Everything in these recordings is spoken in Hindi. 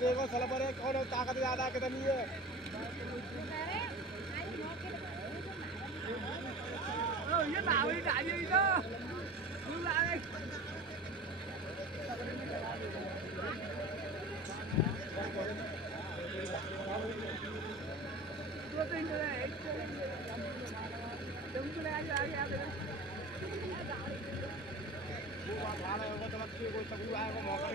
देखो साला पर कौन ताकत ज्यादा कितनी है। ये नावड़ी चाहिए तो तू ला दे। दो तीन जगह एक तुम तो ले आ गया वो खाना होगा तो लगती है कोई सब आएगा मौका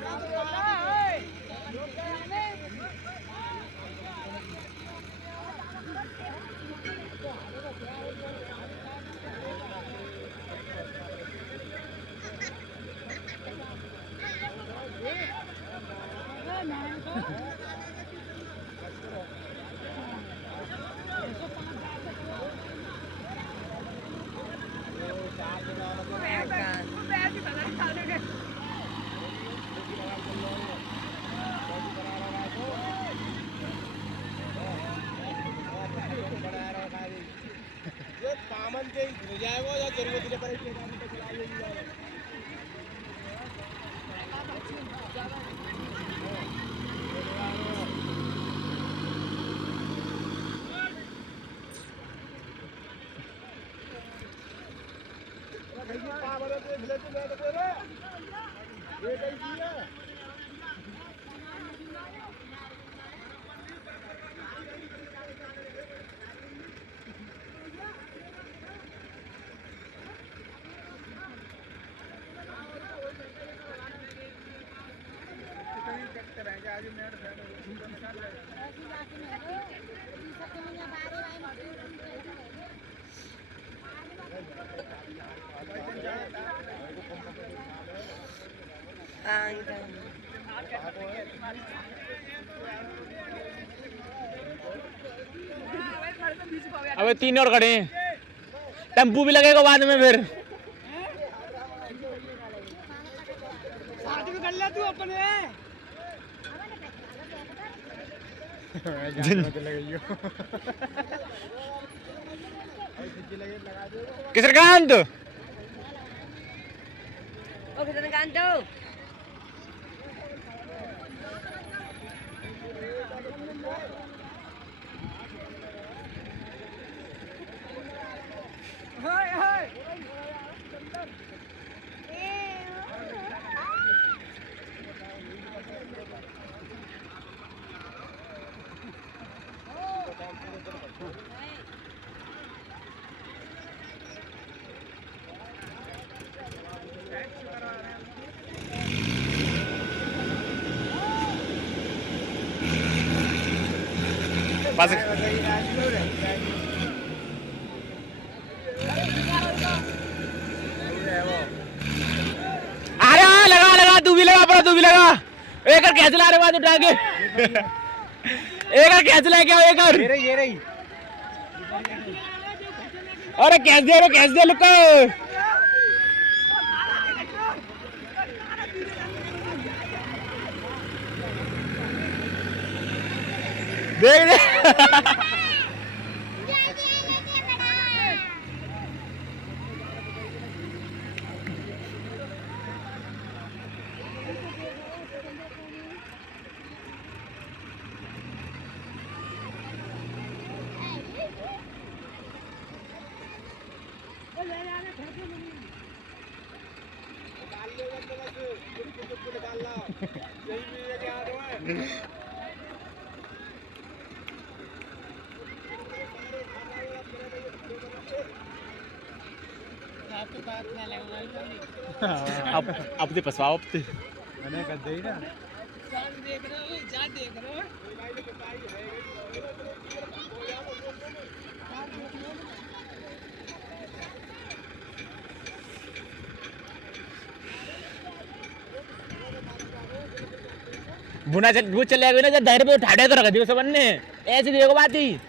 पामन के हो जाएगा या जरूरत नहीं पड़ेगी अबे तीन और खड़े हैं, टेम्पू भी लगेगा बाद में फिर। साथ में कर ले तू अपने किशनकांत बस अरे लगा लगा, तू भी लगा, अपना तू भी लगा। एक और कैच ला रहे बाद उठा के एक और कैच ले क्या एक और ये रही अरे कैच दे लुक देख दे अब दे पसवाओ अब दे मैंने कर दी ना देख रहे हो जा देख रहे हो भुना चल वो चले गए ना, जब धैर्य पे उठा दे तो रख दियो सबने ऐसे देखो बात ही।